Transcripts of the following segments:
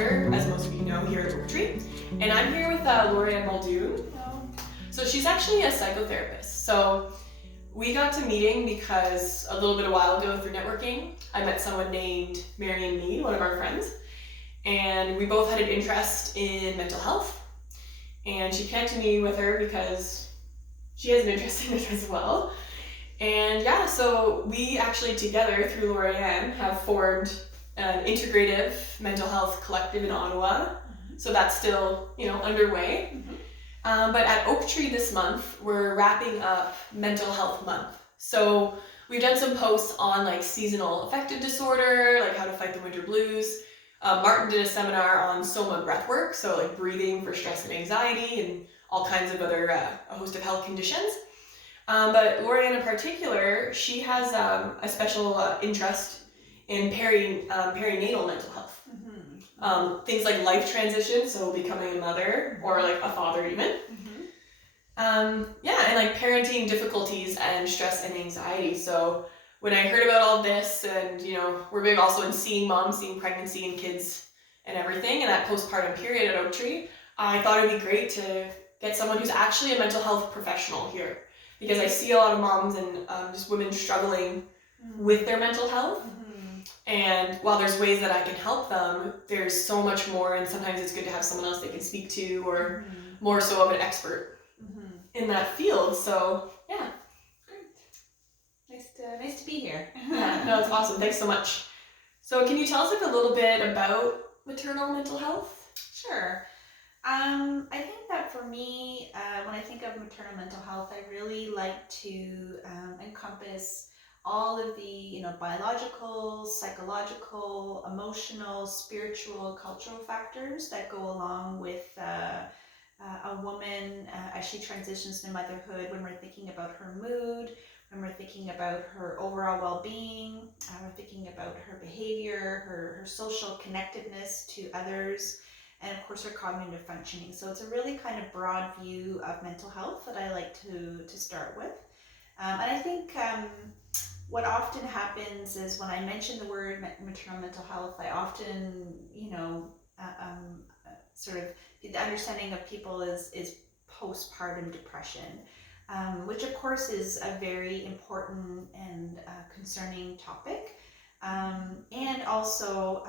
founder, as most of you know, here at Oaktree. And I'm here with Laurie-Anne Muldoon. So she's actually a psychotherapist. So we got to meeting because a little bit a while ago through networking, I met someone named Marion Mead, one of our friends. And we both had an interest in mental health. And she connected me with her because she has an interest in it as well. And yeah, so we actually together through Laurie-Anne have formed an integrative mental health collective in Ottawa. Mm-hmm. So that's still, underway. Mm-hmm. But at Oaktree this month, we're wrapping up Mental Health Month. So we've done some posts on like seasonal affective disorder, like how to fight the winter blues. Martin did a seminar on soma breathwork, so like breathing for stress and anxiety and all kinds of other, a host of health conditions. But Laurie-Anne in particular, she has a special interest in perinatal mental health. Mm-hmm. Things like life transition, so becoming a mother or like a father even. Mm-hmm. And like parenting difficulties and stress and anxiety. So when I heard about all this and, we're big also in seeing moms, seeing pregnancy and kids and everything, and that postpartum period at Oaktree, I thought it'd be great to get someone who's actually a mental health professional here. Because I see a lot of moms and just women struggling with their mental health. Mm-hmm. And while there's ways that I can help them, there's so much more, and sometimes it's good to have someone else they can speak to or more so of an expert in that field. So, yeah. Nice to be here. Yeah, no, it's awesome. Thanks so much. So can you tell us like a little bit about maternal mental health? Sure. I think that for me, when I think of maternal mental health, I really like to encompass all of the, biological, psychological, emotional, spiritual, cultural factors that go along with a woman as she transitions to motherhood, when we're thinking about her mood, when we're thinking about her overall well-being, we're thinking about her behavior, her social connectedness to others, and of course her cognitive functioning. So it's a really kind of broad view of mental health that I like to start with. And I think what often happens is when I mention the word maternal mental health, I often, sort of the understanding of people is postpartum depression, which of course is a very important and concerning topic. And also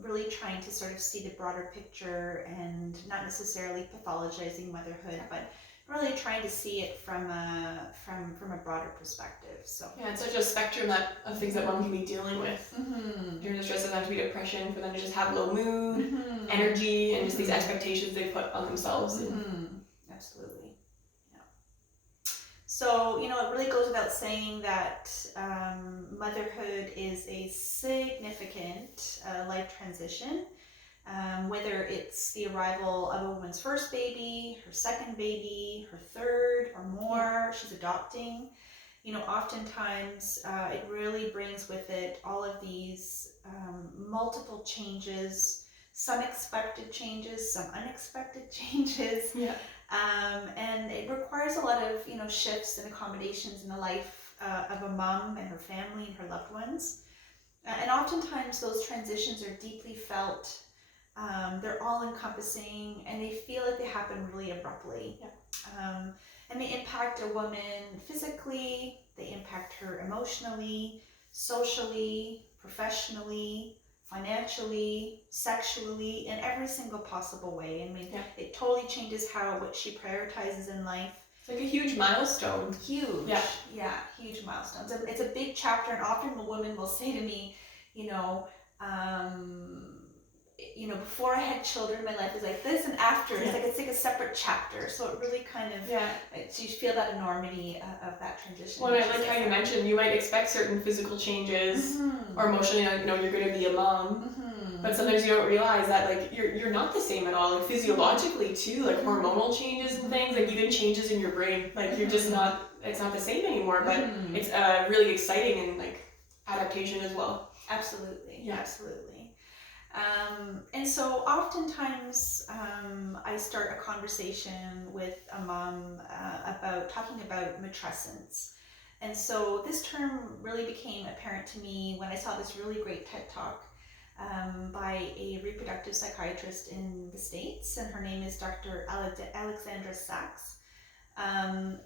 really trying to sort of see the broader picture and not necessarily pathologizing motherhood, but really trying to see it from a broader perspective. So yeah, it's such a spectrum of things that one can be dealing with. During the stress, doesn't have to be depression, for them to just have low mood, energy, and just these expectations they put on themselves. Absolutely. So, it really goes without saying that motherhood is a significant life transition, whether it's the arrival of a woman's first baby, her second baby, her third or more, she's adopting. Oftentimes it really brings with it all of these multiple changes, some expected changes, some unexpected changes. Yeah. And it requires a lot of, shifts and accommodations in the life of a mom and her family and her loved ones. And oftentimes those transitions are deeply felt. They're all encompassing and they feel like they happen really abruptly. Yeah. And they impact a woman physically, they impact her emotionally, socially, professionally, financially, sexually, in every single possible way. I mean, It totally changes what she prioritizes in life. It's like a huge milestone. Huge. Yeah, huge milestone. It's a big chapter, and often a woman will say to me, before I had children, my life was like this, and after, it's like a separate chapter. So it really kind of, you feel that enormity of that transition. Well, I like how you mentioned, you might expect certain physical changes, or emotionally, you're going to be a mom, but sometimes you don't realize that, like, you're not the same at all, like, physiologically, too, like, hormonal changes and things, like, even changes in your brain, like, you're just not, it's not the same anymore, but it's really exciting and, like, adaptation as well. Absolutely. Yeah. Absolutely. And so oftentimes I start a conversation with a mom talking about matrescence. And so this term really became apparent to me when I saw this really great TED Talk by a reproductive psychiatrist in the States, and her name is Dr. Alexandra Sachs. And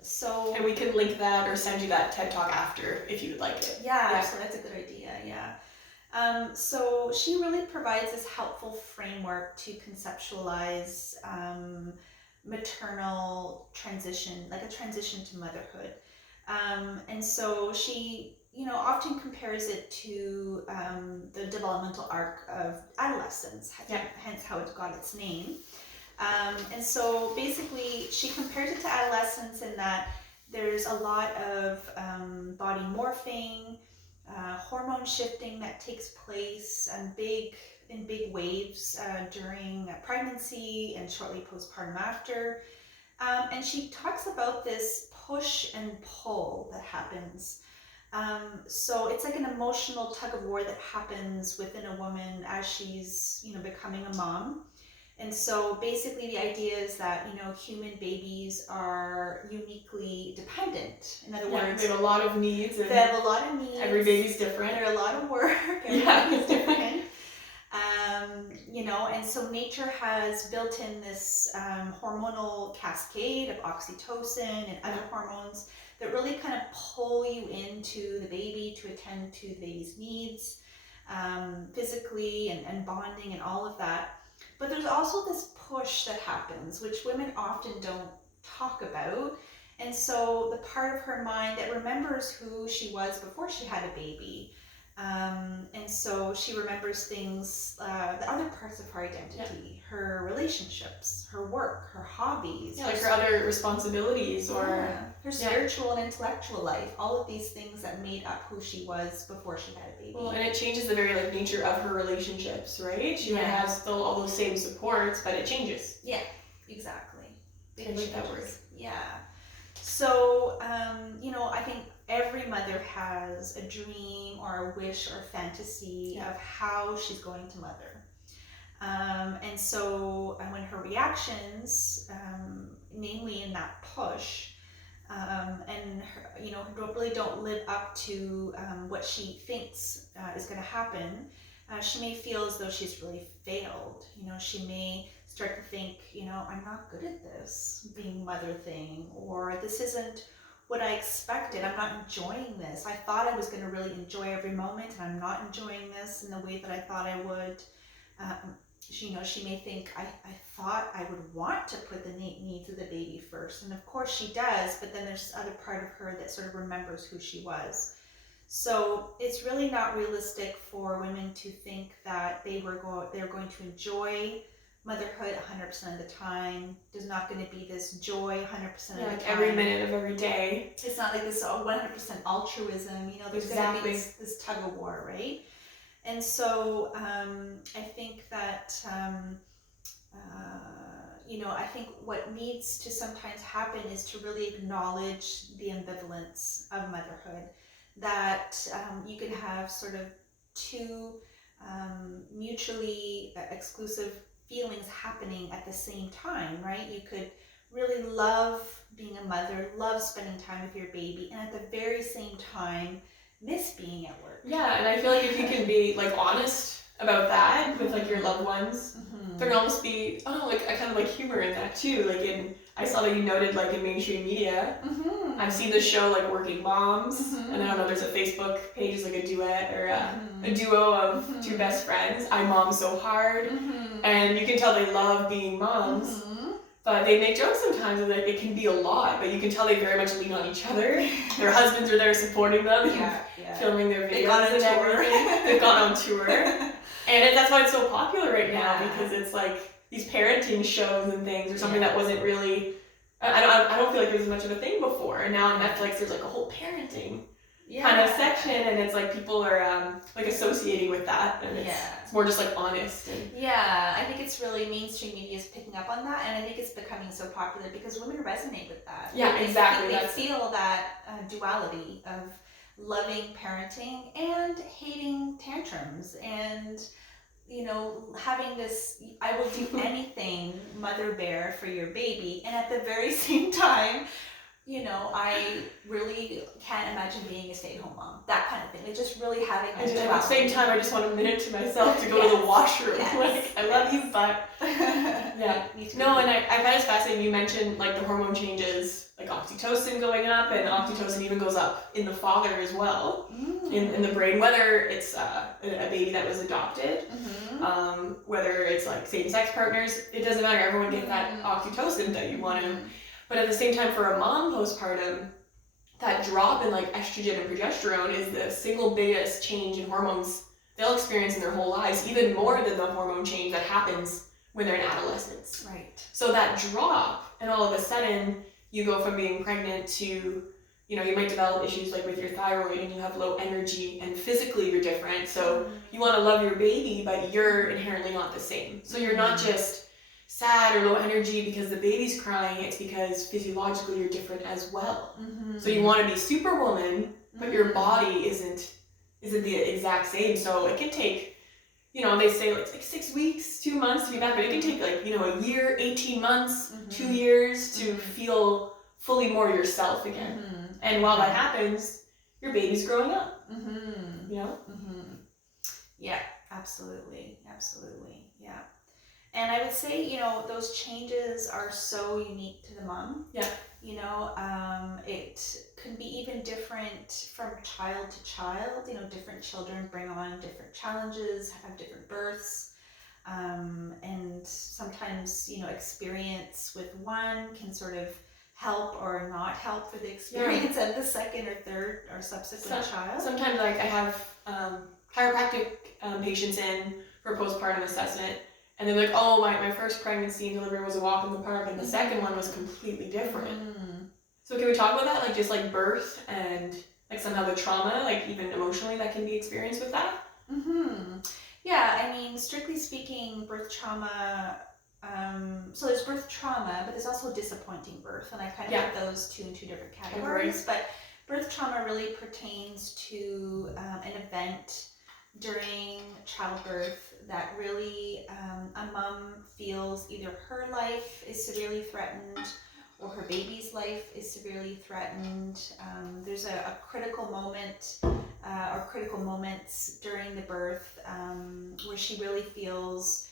we can link that or send you that TED Talk after if you would like it. Yeah. So that's a good idea, yeah. So she really provides this helpful framework to conceptualize maternal transition, like a transition to motherhood. And so she, often compares it to the developmental arc of adolescence, hence how it got its name. And so basically she compares it to adolescence in that there's a lot of body morphing, hormone shifting that takes place in big waves during pregnancy and shortly postpartum after. And she talks about this push and pull that happens. So it's like an emotional tug of war that happens within a woman as she's, becoming a mom. And so basically the idea is that, human babies are uniquely dependent. In other words, they have a lot of needs. They have a lot of needs. Every baby's different. They're a lot of work. Every baby's different. And so nature has built in this hormonal cascade of oxytocin and other hormones that really kind of pull you into the baby to attend to the baby's needs, physically and bonding and all of that. But there's also this push that happens, which women often don't talk about. And so the part of her mind that remembers who she was before she had a baby. And so she remembers things, the other parts of her identity, her relationships, her work, her hobbies. Like her other responsibilities or... her spiritual and intellectual life, all of these things that made up who she was before she had a baby. Well, and it changes the very nature of her relationships, right? She has still all those same supports, but it changes. Yeah, exactly. I like that word. Yeah. So, I think every mother has a dream or a wish or fantasy of how she's going to mother. And so when her reactions, namely in that push, and her, really don't live up to what she thinks is going to happen, she may feel as though she's really failed. She may start to think, I'm not good at this being mother thing, or this isn't what I expected. I'm not enjoying this. I thought I was going to really enjoy every moment, and I'm not enjoying this in the way that I thought I would. She may think, I thought I would want to put the needs of the baby first. And of course she does, but then there's this other part of her that sort of remembers who she was. So it's really not realistic for women to think that they're going to enjoy motherhood 100% of the time. There's not going to be this joy 100% of the time. Every minute of every day. It's not like this 100% altruism. There's going to be this tug of war, right? And so I think that, I think what needs to sometimes happen is to really acknowledge the ambivalence of motherhood, that you can have sort of two mutually exclusive feelings happening at the same time, right? You could really love being a mother, love spending time with your baby, and at the very same time miss being at work. Yeah, and I feel like if you can be honest about that with your loved ones, there can almost be a kind of humor in that too. I saw that you noted in mainstream media. I've seen the show Working Moms, and I don't know, there's a Facebook page, a duet or a duo of two best friends. I mom so hard, and you can tell they love being moms. But they make jokes sometimes and it can be a lot, but you can tell they very much lean on each other. Their husbands are there supporting them, filming their videos and everything. They've gone on tour. And that's why it's so popular right now, because it's these parenting shows and things or something that wasn't really, I don't feel like there was much of a thing before. And now on Netflix there's a whole parenting kind of section, and it's people are associating with that, and it's more just honest. And I think it's really mainstream media is picking up on that, and I think it's becoming so popular because women resonate with that. Exactly. They feel that duality of loving parenting and hating tantrums, and having this I will do anything mother bear for your baby, and at the very same time I really can't imagine being a stay-at-home mom. That kind of thing. Like just really having And at the same time, I just want a minute to myself to go to the washroom. Like, I love you, but yeah. No, and I find it fascinating. You mentioned like the hormone changes, like oxytocin going up, and oxytocin even goes up in the father as well, in the brain, whether it's a baby that was adopted, whether it's like same-sex partners, it doesn't matter. Everyone gets that oxytocin that you want to. But at the same time, for a mom postpartum, that drop in like estrogen and progesterone is the single biggest change in hormones they'll experience in their whole lives, even more than the hormone change that happens when they're in adolescence. Right. So that drop, and all of a sudden, you go from being pregnant to, you might develop issues like with your thyroid, and you have low energy, and physically you're different. So you want to love your baby, but you're inherently not the same. So you're not just sad or low energy because the baby's crying, it's because physiologically you're different as well. So you want to be superwoman, but your body isn't the exact same. So it can take, they say it's like 6 weeks, 2 months to be back, but it can take like, a year, 18 months, 2 years to feel fully more yourself again. And while that happens, your baby's growing up. Yeah, absolutely. Yeah. And I would say, those changes are so unique to the mom. Yeah. It can be even different from child to child. Different children bring on different challenges, have different births. And sometimes, experience with one can sort of help or not help for the experience of the second or third or subsequent child. Sometimes like I have chiropractic patients in for postpartum assessment, and they're like, oh, my first pregnancy and delivery was a walk in the park, and the second one was completely different. So can we talk about that, like just like birth and like somehow the trauma, like even emotionally, that can be experienced with that? Yeah, I mean, strictly speaking, birth trauma, so there's birth trauma, but there's also disappointing birth, and I kind of put those two in two different categories. But birth trauma really pertains to an event during childbirth that really a mom feels either her life is severely threatened or her baby's life is severely threatened. There's a critical moment or critical moments during the birth where she really feels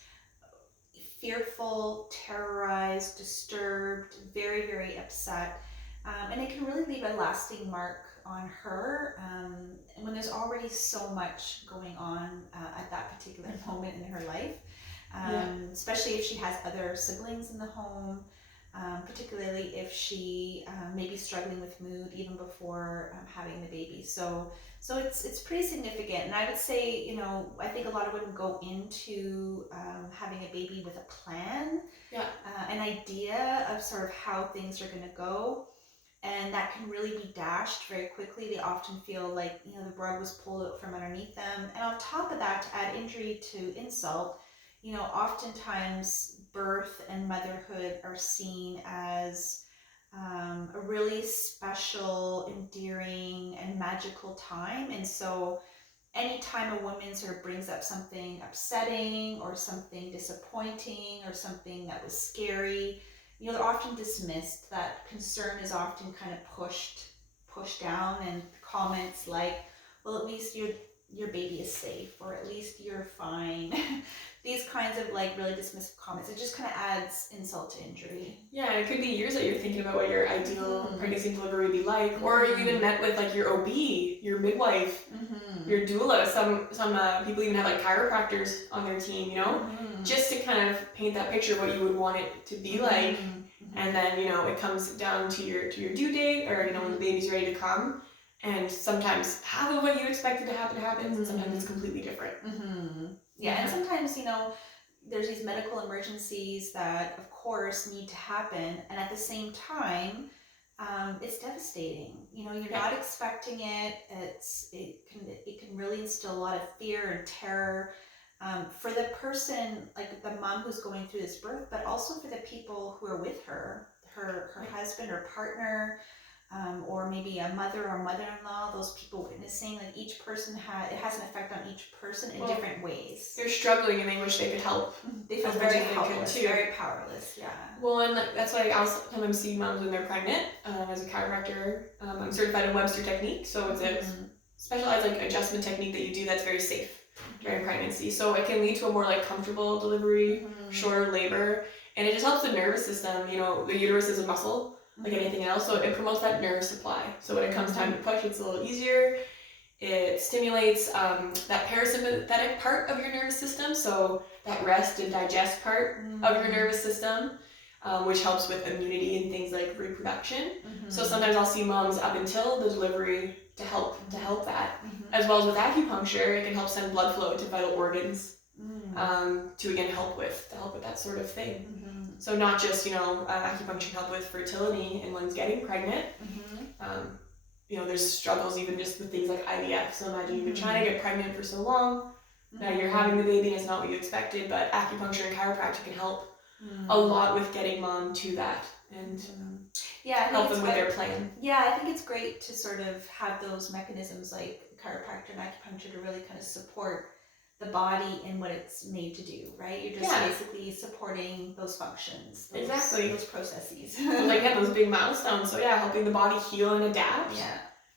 fearful, terrorized, disturbed, very, very upset. And it can really leave a lasting mark on her, and when there's already so much going on at that particular moment in her life, especially if she has other siblings in the home, particularly if she may be struggling with mood even before having the baby. So it's pretty significant, and I would say, I think a lot of women go into having a baby with a plan, an idea of sort of how things are going to go. And that can really be dashed very quickly. They often feel like, the rug was pulled out from underneath them. And on top of that, to add injury to insult, oftentimes birth and motherhood are seen as a really special, endearing, and magical time. And so anytime a woman sort of brings up something upsetting or something disappointing or something that was scary, they're often dismissed. That concern is often kind of pushed down, and comments like, well, at least your baby is safe, or at least you're fine. These kinds of like really dismissive comments, it just kind of adds insult to injury. Yeah, and it could be years that you're thinking about what your ideal pregnancy and delivery would be like, or you even met with like your OB, your midwife, your doula. Some people even have like chiropractors on their team, just to kind of paint that picture of what you would want it to be like. And then, it comes down to your due date, or, when the baby's ready to come. And sometimes half of what you expected to happen happens, and sometimes it's completely different. Yeah, and sometimes, there's these medical emergencies that, of course, need to happen. And at the same time, it's devastating. You're not expecting it. It can really instill a lot of fear and terror for the person, like the mom who's going through this birth, but also for the people who are with her husband or partner, or maybe a mother or mother-in-law, those people witnessing, like each person it has an effect on each person in different ways. They're struggling and they wish they could help. They feel very helpless, very powerless, yeah. Well, and that's why I sometimes see moms when they're pregnant. As a chiropractor, I'm certified in Webster technique, so it's a specialized like adjustment technique that you do that's very safe during pregnancy. So it can lead to a more like comfortable delivery, shorter labor, and it just helps the nervous system. You know, the uterus is a muscle like anything else, so it promotes that nerve supply. So when it comes time to push, it's a little easier. It stimulates that parasympathetic part of your nervous system, so that rest and digest part of your nervous system, which helps with immunity and things like reproduction. So sometimes I'll see moms up until the delivery to help that, as well as with acupuncture. It can help send blood flow to vital organs to again help with that sort of thing. So not just acupuncture can help with fertility and one's getting pregnant. There's struggles even just with things like IVF. So imagine you've been trying to get pregnant for so long, now you're having the baby and it's not what you expected, but acupuncture and chiropractic can help a lot with getting mom to that and help them with their plan. Yeah, I think it's great to sort of have those mechanisms like chiropractor and acupuncture to really kind of support the body in what it's made to do, right? You're just basically supporting those functions, those processes. Those big milestones. So helping the body heal and adapt.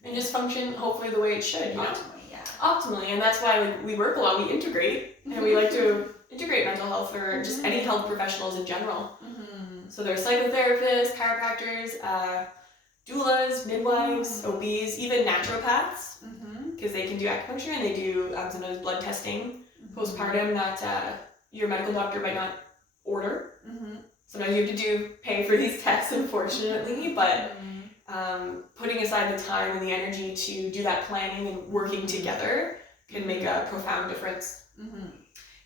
And just function hopefully the way it should. Optimally. And that's why we work a lot. We integrate, and we like to integrate mental health for just any health professionals in general. So there's psychotherapists, chiropractors, doulas, midwives, OBs, even naturopaths, because they can do acupuncture and they do sometimes blood testing post-partum that your medical doctor might not order. Sometimes you have to pay for these tests, unfortunately, but putting aside the time and the energy to do that planning and working together can make a profound difference.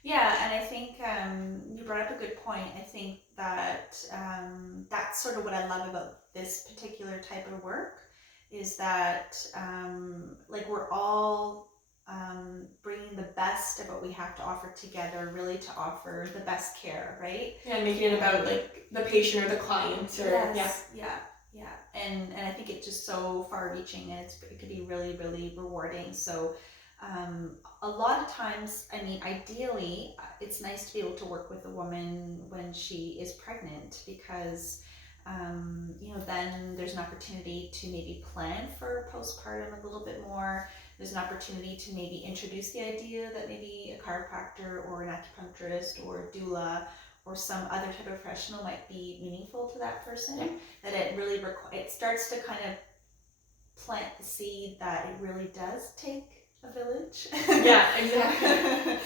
Yeah, and I think you brought up a good point. I think that that's sort of what I love about this particular type of work is that we're all bringing the best of what we have to offer together, really to offer the best care, right? Yeah, and making it about like the patient or the client. And I think it's just so far-reaching, and it could be really, really rewarding. So a lot of times, I mean, ideally, it's nice to be able to work with a woman when she is pregnant because, then there's an opportunity to maybe plan for postpartum a little bit more. There's an opportunity to maybe introduce the idea that maybe a chiropractor or an acupuncturist or a doula or some other type of professional might be meaningful to that person. That it really it starts to kind of plant the seed that it really does take a village. Exactly.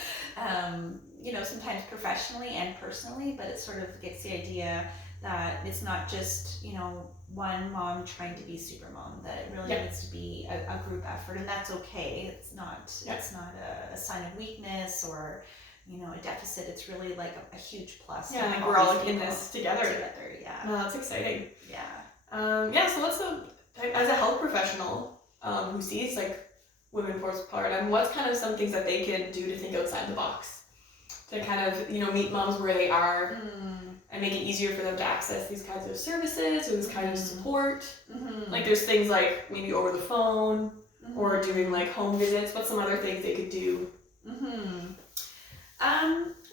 Sometimes professionally and personally, but it sort of gets the idea that it's not just, one mom trying to be super mom, that it really needs to be a group effort, and that's okay. It's not a sign of weakness or, a deficit. It's really like a huge plus. Yeah, we're all in this together. Yeah. No, that's exciting. Yeah. So what's as a health professional who sees like women postpartum, what's kind of some things that they can do to think outside the box to kind of, meet moms where they are and make it easier for them to access these kinds of services or this kind of support? Like there's things like maybe over the phone or doing like home visits. What's some other things they could do?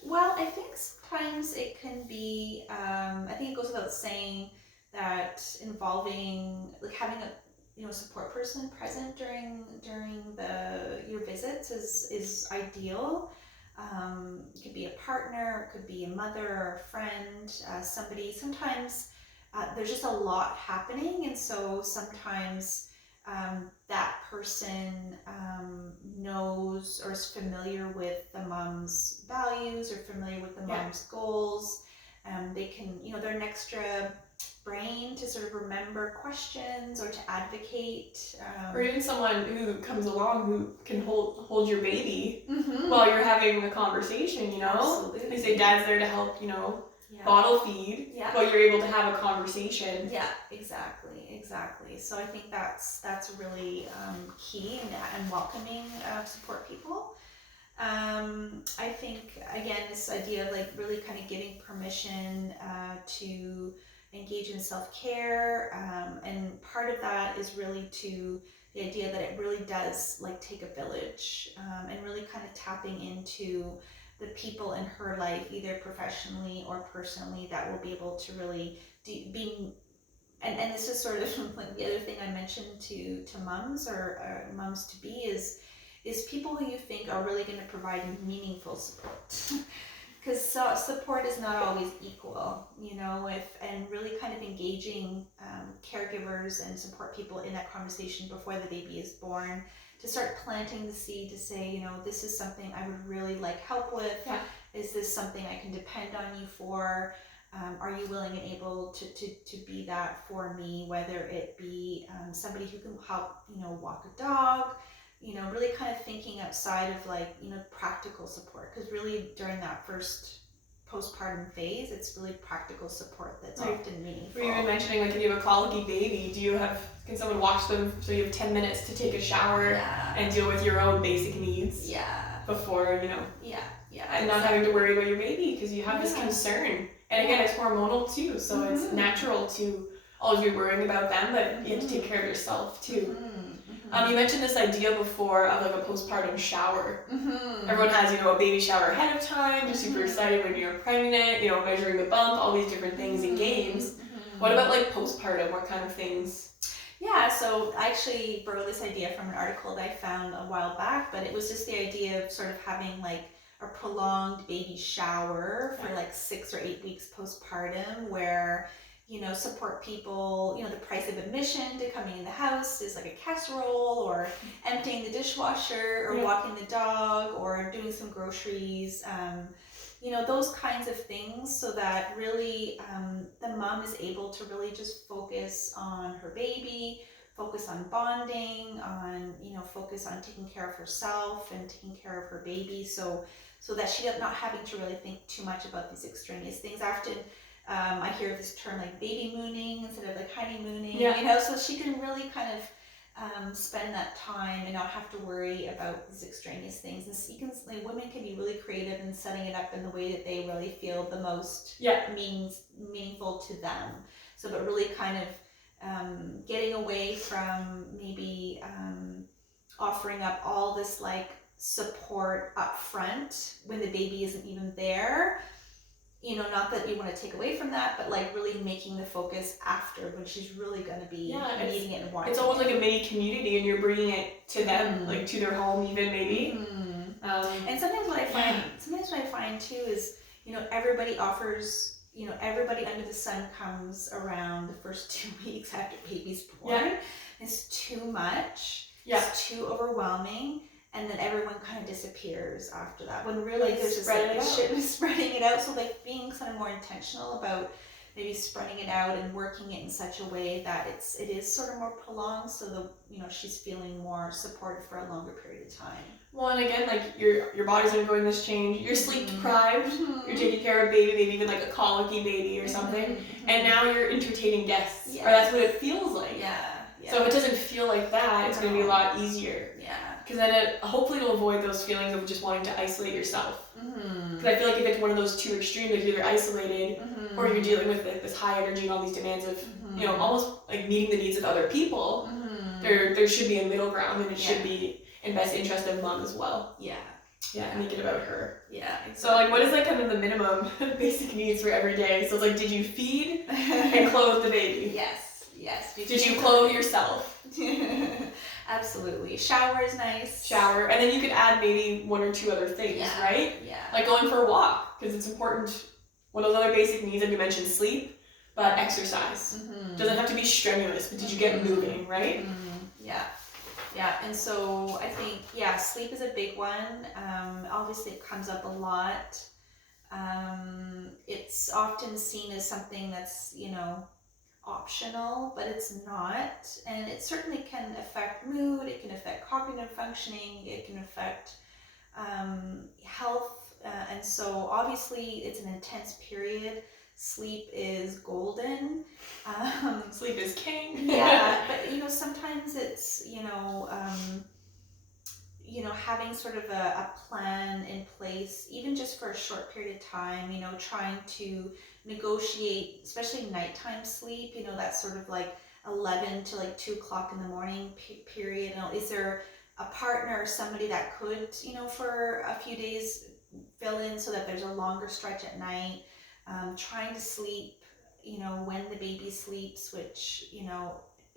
Well, I think sometimes it can be, I think it goes without saying that involving, like having a support person present during your visits is ideal. It could be a partner, it could be a mother or a friend, somebody. Sometimes there's just a lot happening, and so sometimes that person knows or is familiar with the mom's values or familiar with the mom's goals. They can, they're an extra brain to sort of remember questions or to advocate. Or even someone who comes along who can hold your baby while you're having a conversation, Absolutely. They say dad's there to help, bottle feed while you're able to have a conversation. Yeah, exactly. So I think that's really key and welcoming support people. I think, again, this idea of like really kind of giving permission to engage in self-care, and part of that is really to the idea that it really does like take a village, and really kind of tapping into the people in her life, either professionally or personally, that will be able to really be. And this is sort of like the other thing I mentioned to mums or mums to be is people who you think are really going to provide meaningful support. Because support is not always equal, you know, and really kind of engaging caregivers and support people in that conversation before the baby is born, to start planting the seed to say, you know, this is something I would really like help with. Yeah. Is this something I can depend on you for? Are you willing and able to be that for me, whether it be somebody who can help, you know, walk a dog, you know, really kind of thinking outside of like, you know, practical support, because really during that first postpartum phase, it's really practical support that's often meaningful. Were you even mentioning, like, if you have a colicky baby, can someone watch them so you have 10 minutes to take a shower and deal with your own basic needs before, you know, and not having to worry about your baby because you have this concern. And again, it's hormonal too, so it's natural to always be worrying about them, but you have to take care of yourself too. You mentioned this idea before of like a postpartum shower. Everyone has, you know, a baby shower ahead of time, just super excited when you're pregnant, you know, measuring the bump, all these different things and games. What about like postpartum? What kind of things? Yeah, so I actually borrowed this idea from an article that I found a while back, but it was just the idea of sort of having like a prolonged baby shower for like 6 or 8 weeks postpartum, where, you know, support people, you know, the price of admission to coming in the house is like a casserole, or emptying the dishwasher, or walking the dog, or doing some groceries, you know, those kinds of things, so that really the mom is able to really just focus on her baby, focus on bonding, on, you know, focus on taking care of herself and taking care of her baby, so that she's not having to really think too much about these extraneous things. Often I hear this term like baby mooning instead of like honeymooning, you know, so she can really kind of spend that time and not have to worry about these extraneous things. And like, women can be really creative in setting it up in the way that they really feel the most meaningful to them. So, but really kind of getting away from maybe offering up all this like support up front when the baby isn't even there. You know, not that you want to take away from that, but like really making the focus after, when she's really going to be needing it and wanting it. It's almost like a mini community, and you're bringing it to them, like to their home even maybe. And sometimes what I find too is, you know, everybody offers, you know, everybody under the sun comes around the first 2 weeks after baby's born. It's too much. It's too overwhelming. And then everyone kind of disappears after that. When really like there's just like spreading it out. So like being kind of more intentional about maybe spreading it out and working it in such a way that it is sort of more prolonged, so that, you know, she's feeling more supported for a longer period of time. Well, and again, like your body's undergoing this change. You're sleep deprived. You're taking care of baby, maybe even like a colicky baby or something. And now you're entertaining guests, or that's what it feels like. So if it doesn't feel like that, it's going to be a lot easier. Because then hopefully it'll avoid those feelings of just wanting to isolate yourself. Because I feel like if it's one of those two extremes, like you're either isolated or you're dealing with like this high energy and all these demands of, you know, almost like meeting the needs of other people, there should be a middle ground, and it should be in best interest of mom as well. Make it about her. Exactly. So like, what is like kind of the minimum basic needs for every day? So it's like, did you feed and clothe the baby? Yes. Did you clothe yourself? Absolutely. Shower is nice. Shower, and then you could add maybe 1 or 2 other things, right? Like going for a walk, because it's important. One of those other basic needs, like you mentioned, sleep, but exercise. Doesn't have to be strenuous, but did you get moving, right? And so I think, sleep is a big one. Obviously it comes up a lot. It's often seen as something that's, you know, optional, but it's not, and it certainly can affect mood, it can affect cognitive functioning, it can affect health, and so obviously it's an intense period. Sleep is golden. Sleep is king. But you know, sometimes it's, you know, having sort of a plan in place, even just for a short period of time, you know, trying to negotiate, especially nighttime sleep, that sort of like 11 to like 2 o'clock in the morning period. Is there a partner or somebody that could, for a few days fill in so that there's a longer stretch at night? Trying to sleep, when the baby sleeps, which,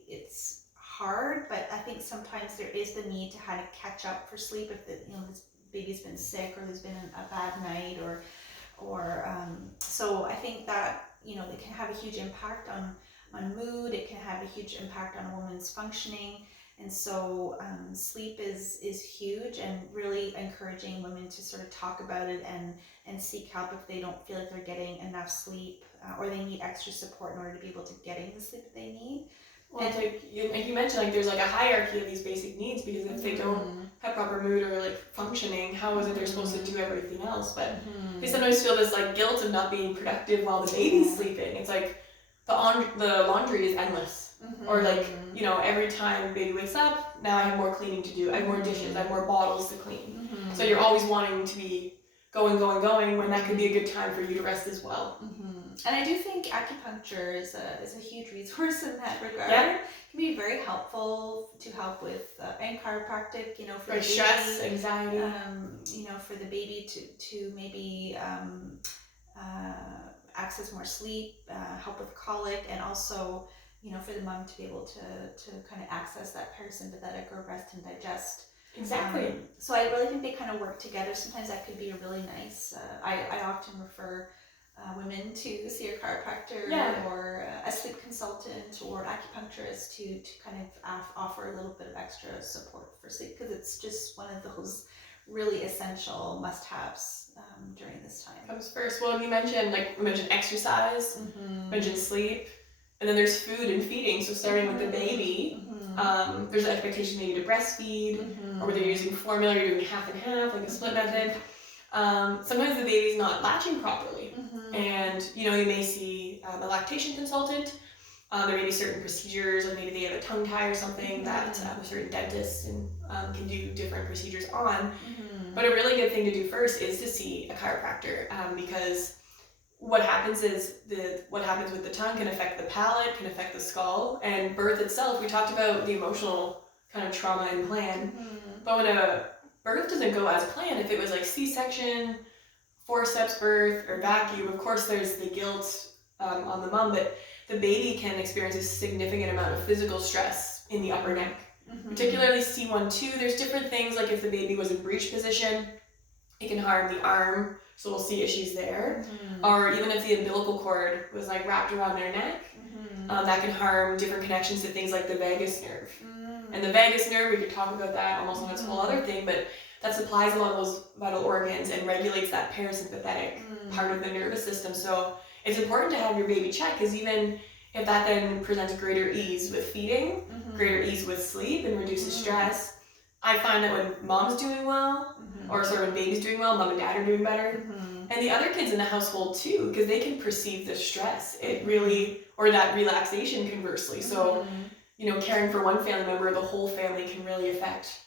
it's hard, but I think sometimes there is the need to kind of catch up for sleep if this baby's been sick or there's been a bad night so I think that, it can have a huge impact on mood. It can have a huge impact on a woman's functioning. And so sleep is huge, and really encouraging women to sort of talk about it and seek help if they don't feel like they're getting enough sleep or they need extra support in order to be able to getting the sleep that they need. Well, it's like you mentioned, like there's like a hierarchy of these basic needs, because if they don't have proper mood or like functioning, how is it they're supposed to do everything else? But they sometimes feel this like guilt of not being productive while the baby's sleeping. It's like the laundry is endless. Or like, every time baby wakes up, now I have more cleaning to do. I have more dishes. I have more bottles to clean. So you're always wanting to be going, when that could be a good time for you to rest as well. And I do think acupuncture is a huge resource in that regard. Yeah. It can be very helpful to help with and chiropractic, for the stress, baby, anxiety. For the baby to maybe access more sleep, help with colic, and also for the mom to be able to kind of access that parasympathetic or rest and digest. Exactly. So I really think they kind of work together. Sometimes that could be a really nice. I often refer women to see a chiropractor or a sleep consultant or an acupuncturist to kind of offer a little bit of extra support for sleep, because it's just one of those really essential must-haves during this time. Comes first. Well, we mentioned exercise, mentioned sleep, and then there's food and feeding. So starting with the baby, there's an expectation maybe to breastfeed, or whether you're using formula, you're doing half and half, like a split method. Sometimes the baby's not latching properly, and you may see a lactation consultant. There may be certain procedures, like maybe they have a tongue tie or something that a certain dentist can do different procedures on. But a really good thing to do first is to see a chiropractor, because what happens is what happens with the tongue can affect the palate, can affect the skull, and birth itself. We talked about the emotional kind of trauma and plan, but when a birth doesn't go as planned, if it was like C-section, forceps birth, or vacuum, of course there's the guilt on the mom, but the baby can experience a significant amount of physical stress in the upper neck, particularly C1-2. There's different things, like if the baby was in breech position, it can harm the arm, so we'll see issues there. Or even if the umbilical cord was like wrapped around their neck, that can harm different connections to things like the vagus nerve. And the vagus nerve, we could talk about that almost on its whole other thing, but that supplies a lot of those vital organs and regulates that parasympathetic part of the nervous system. So it's important to have your baby checked, because even if that then presents greater ease with feeding, greater ease with sleep, and reduces stress, I find that when mom's doing well, or sort of when baby's doing well, mom and dad are doing better, and the other kids in the household too, because they can perceive the stress, or that relaxation conversely. So, caring for one family member, the whole family can really affect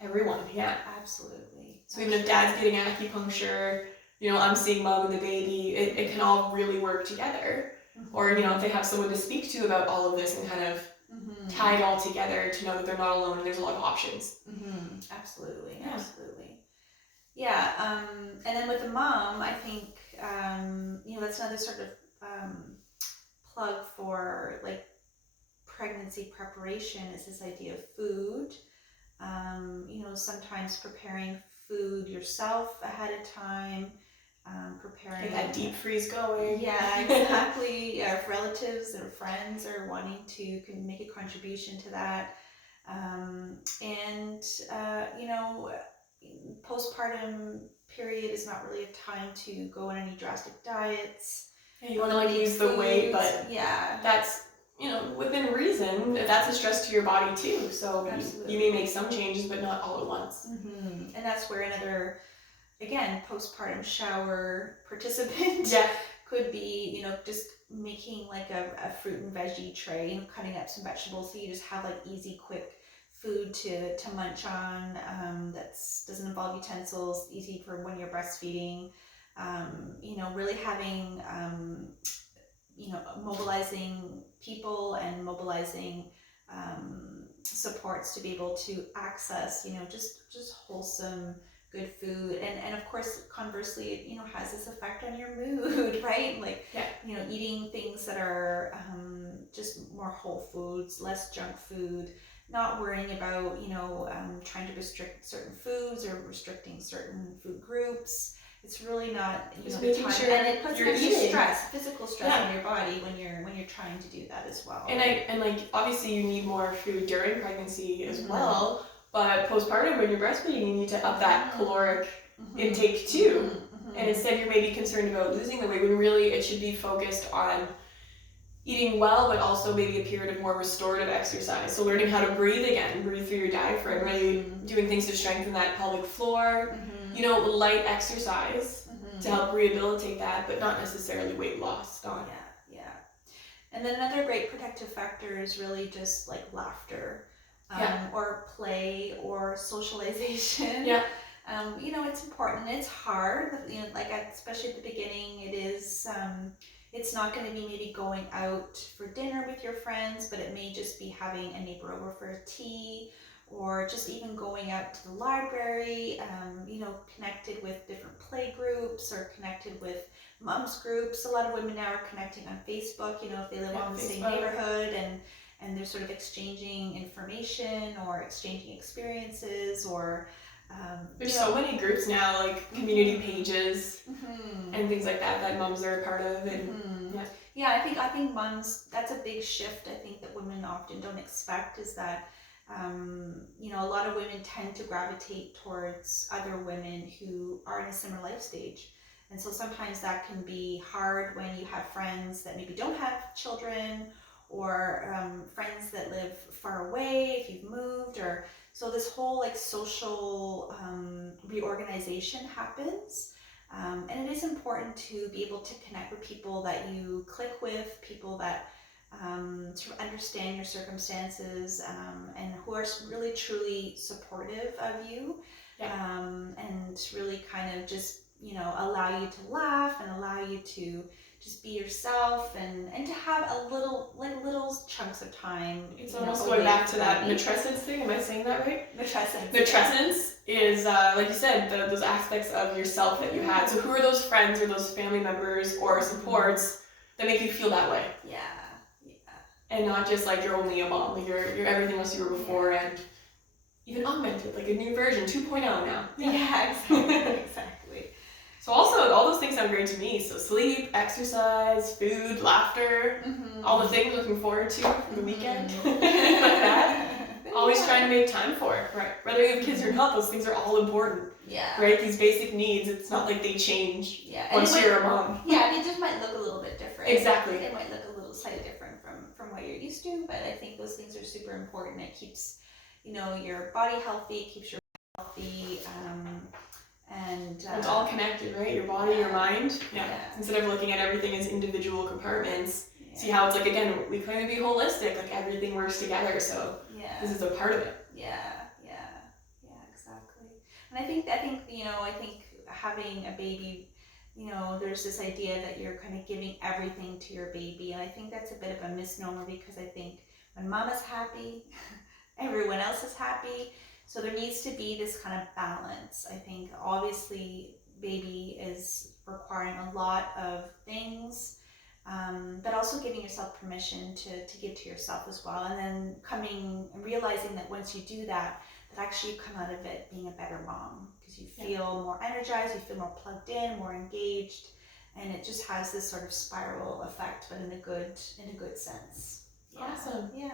everyone. Yeah. Absolutely. So even if dad's getting acupuncture, I'm seeing mom and the baby, it can all really work together. Or, if they have someone to speak to about all of this and kind of tie it all together to know that they're not alone and there's a lot of options. Absolutely. Yeah. Absolutely. Yeah. And then with the mom, I think, that's another sort of plug for like pregnancy preparation, is this idea of food. Sometimes preparing food yourself ahead of time, preparing. Get that deep freeze going. Yeah, exactly. If relatives or friends are wanting to can make a contribution to that. Postpartum period is not really a time to go on any drastic diets. Yeah, you want to lose the weight, but that's, within reason. That's a stress to your body too. So you may make some changes, but not all at once. And that's where another, again, postpartum shower participant could be, just making like a fruit and veggie tray, cutting up some vegetables, so you just have like easy, quick food to munch on, that doesn't involve utensils, easy for when you're breastfeeding. really having, mobilizing people and mobilizing supports to be able to access, just wholesome, good food. And of course, conversely, it, has this effect on your mood, right? Like, eating things that are just more whole foods, less junk food, not worrying about, trying to restrict certain foods or restricting certain food groups. It's really not, just the making time, sure and it puts extra eating. stress, physical stress on your body when you're trying to do that as well. And like obviously you need more food during pregnancy as well, but postpartum when you're breastfeeding you need to up that caloric intake too. And instead you're maybe concerned about losing the weight when really it should be focused on eating well, but also maybe a period of more restorative exercise. So learning how to breathe again, breathe through your diaphragm, really doing things to strengthen that pelvic floor, light exercise to help rehabilitate that, but not necessarily weight loss. Yeah. And then another great protective factor is really just like laughter, or play or socialization. Yeah. It's important. It's hard. Especially at the beginning, it is. It's not going to be maybe going out for dinner with your friends, but it may just be having a neighbor over for tea, or just even going out to the library, connected with different play groups or connected with moms groups. A lot of women now are connecting on Facebook, if they live on the same neighborhood, and they're sort of exchanging information or exchanging experiences, or there's so many groups now, like community pages and things like that moms are a part of. And I think moms, that's a big shift I think that women often don't expect, is that a lot of women tend to gravitate towards other women who are in a similar life stage. And so sometimes that can be hard when you have friends that maybe don't have children, or friends that live far away if you've moved, or so this whole social reorganization happens. And it is important to be able to connect with people that you click with, people that sort of understand your circumstances, and who are really truly supportive of you, and really kind of just allow you to laugh and allow you to just be yourself, and to have a little chunks of time. It's almost going back to that matrescence thing. Am I saying that right? Matrescence. Matrescence is like you said, those aspects of yourself that you had. So who are those friends or those family members or supports that make you feel that way? Yeah. And not just like you're only a mom, like you're everything else you were before, and even augmented, like a new version 2.0 now. Yeah, exactly. So also, all those things sound great to me. So sleep, exercise, food, laughter, all the things looking forward to for the weekend, like that. Always trying to make time for it, right? Whether you have kids or not, those things are all important. Yeah. Right? These basic needs, it's not like they change once you're a mom. Yeah, they just might look a little bit different. Exactly. It might look a little slightly different from what you're used to, but I think those things are super important. It keeps, your body healthy, keeps your mind healthy, and it's all connected, right? Your body, your mind. Yeah. Instead of looking at everything as individual compartments, see how it's like, again, we claim to be holistic, like everything works together, so this is a part of it. Yeah, exactly. And I think having a baby, there's this idea that you're kind of giving everything to your baby, and I think that's a bit of a misnomer, because I think when mama's happy, everyone else is happy. So there needs to be this kind of balance. I think obviously baby is requiring a lot of things, but also giving yourself permission to give to yourself as well. And then coming and realizing that once you do that, that actually you come out of it being a better mom, because you feel more energized, you feel more plugged in, more engaged, and it just has this sort of spiral effect, but in a good sense. Awesome. Yeah.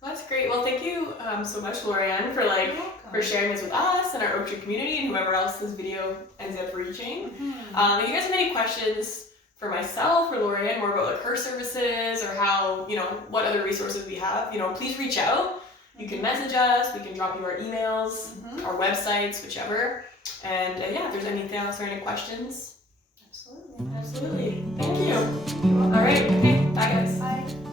Well, that's great. Well, thank you so much, Laurie-Anne, for sharing this with us and our Oak Tree community and whoever else this video ends up reaching. If you guys have any questions for myself or Laurie-Anne, more about like her services or how, what other resources we have, please reach out. You can message us, we can drop you our emails, our websites, whichever. And if there's anything else or any questions. Absolutely. Thank you. All right. Okay. Bye, guys. Bye.